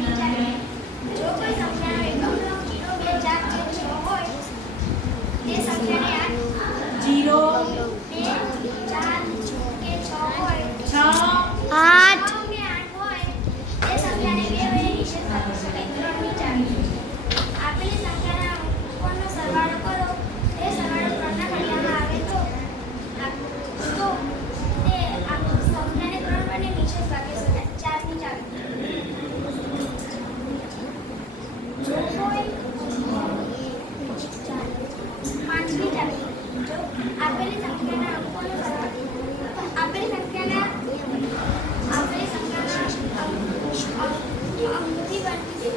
ની ચાવી. જો કોઈ સંખ્યાનો એકમનો 0, 2, 4 કે 6 હોય તે સંખ્યાને 0 2, 4 કે 6 હોય 6 8 કે 8 હોય તે સંખ્યાને 2 વડે નિષેધ કરી શકાય. 3 ની ચાવી. આપેલી સંખ્યાના અંકોનો સરવાળો કરો. તે સરવાળો 3 ના ઘડિયામાં આવે તો તે સંખ્યાને 3 વડે નિષેધ કરી શકાય. 4 ની ચાવી. જો કોઈ 5 ની ચાવી. જો આપેલી સંખ્યાના અંકોનો સરવાળો આપેલી સંખ્યાના અંકથી બનતી